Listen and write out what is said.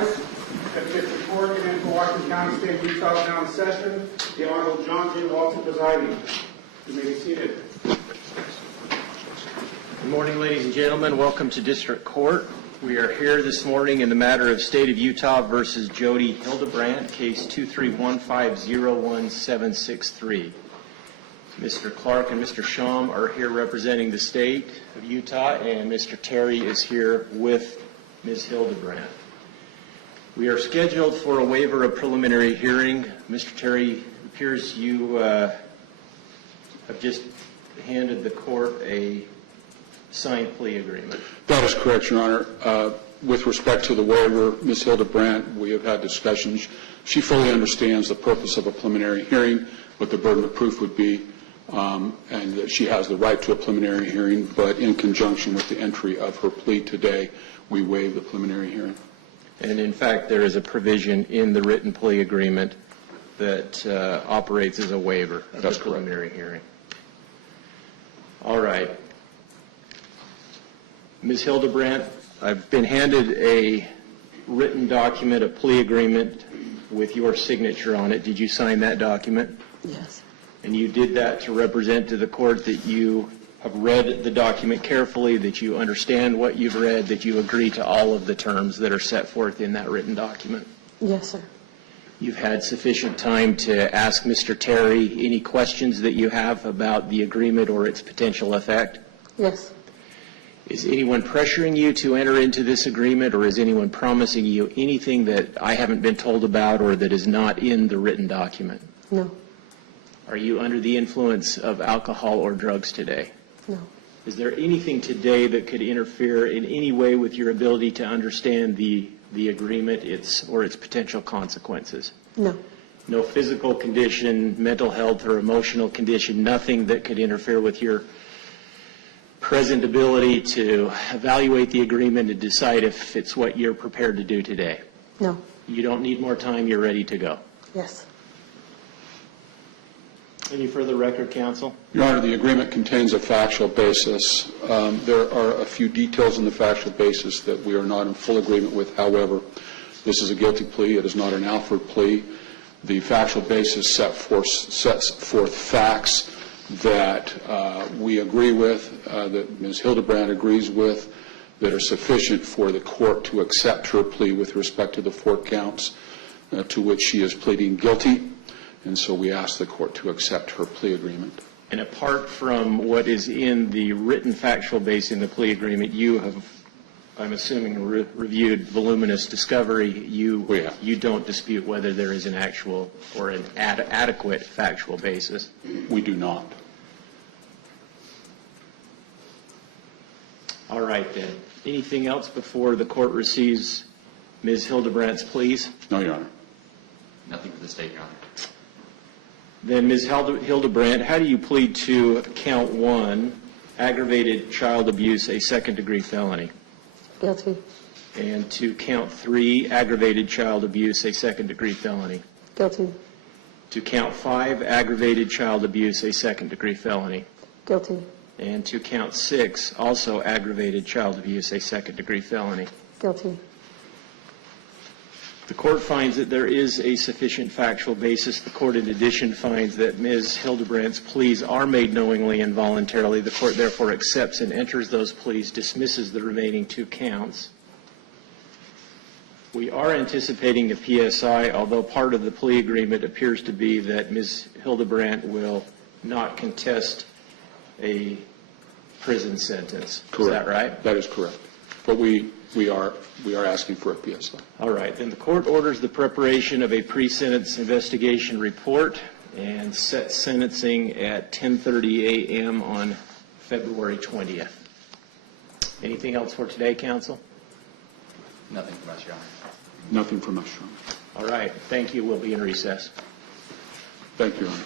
rise. At the District Court in Washington County, State of Utah, now in session. The Honorable John J. Walton presiding. You may be seated. Good morning, ladies and gentlemen. Welcome to District Court. We are here this morning in the matter of State of Utah versus Jodi Hildebrandt, case 231501763. Mr. Clark and Mr. Sham are here representing the state of Utah, and Mr. Terry is here with Ms. Hildebrandt. We are scheduled for a waiver of preliminary hearing. Mr. Terry, it appears you have just handed the court a signed plea agreement. That is correct, Your Honor. With respect to the waiver, Ms. Hildebrandt, we have had discussions. She fully understands the purpose of a preliminary hearing, what the burden of proof would be, and that she has the right to a preliminary hearing, but in conjunction with the entry of her plea today, we waive the preliminary hearing. And in fact, there is a provision in the written plea agreement that operates as a waiver of the preliminary hearing. All right. Ms. Hildebrandt, I've been handed a written document, a plea agreement with your signature on it. Did you sign that document? Yes. And you did that to represent to the court that you have read the document carefully, that you understand what you've read, that you agree to all of the terms that are set forth in that written document? Yes, sir. You've had sufficient time to ask Mr. Terry any questions that you have about the agreement or its potential effect? Yes. Is anyone pressuring you to enter into this agreement, or is anyone promising you anything that I haven't been told about or that is not in the written document? No. Are you under the influence of alcohol or drugs today? No. Is there anything today that could interfere in any way with your ability to understand the agreement, its potential consequences? No. No physical condition, mental health, or emotional condition, nothing that could interfere with your present ability to evaluate the agreement and decide if it's what you're prepared to do today? No. You don't need more time, you're ready to go. Yes. Any further record, counsel? Your Honor, the agreement contains a factual basis. There are a few details in the factual basis that we are not in full agreement with. However, this is a guilty plea. It is not an Alford plea. The factual basis sets forth facts that we agree with, that Ms. Hildebrandt agrees with, that are sufficient for the court to accept her plea with respect to the 4 counts to which she is pleading guilty. And so we ask the court to accept her plea agreement. And apart from what is in the written factual base in the plea agreement, you have, I'm assuming, reviewed voluminous discovery. You don't dispute whether there is an actual or an adequate factual basis? We do not. All right, then. Anything else before the court receives Ms. Hildebrandt's pleas? No, Your Honor. Nothing for the state, Your Honor. Then, Ms. Hildebrandt, how do you plead to count 1, aggravated child abuse, a second-degree felony? Guilty. And to count 3, aggravated child abuse, a second-degree felony? Guilty. To count 5, aggravated child abuse, a second-degree felony? Guilty. And to count 6, also aggravated child abuse, a second-degree felony? Guilty. The court finds that there is a sufficient factual basis. The court, in addition, finds that Ms. Hildebrandt's pleas are made knowingly and voluntarily. The court, therefore, accepts and enters those pleas, dismisses the remaining 2 counts. We are anticipating a PSI, although part of the plea agreement appears to be that Ms. Hildebrandt will not contest a prison sentence. Correct. Is that right? That is correct. But we are asking for a PSI. All right. Then the court orders the preparation of a pre-sentence investigation report and sets sentencing at 10:30 a.m. on February 20th. Anything else for today, counsel? Nothing from us, Your Honor. Nothing from us, Your Honor. All right. Thank you. We'll be in recess. Thank you, Your Honor.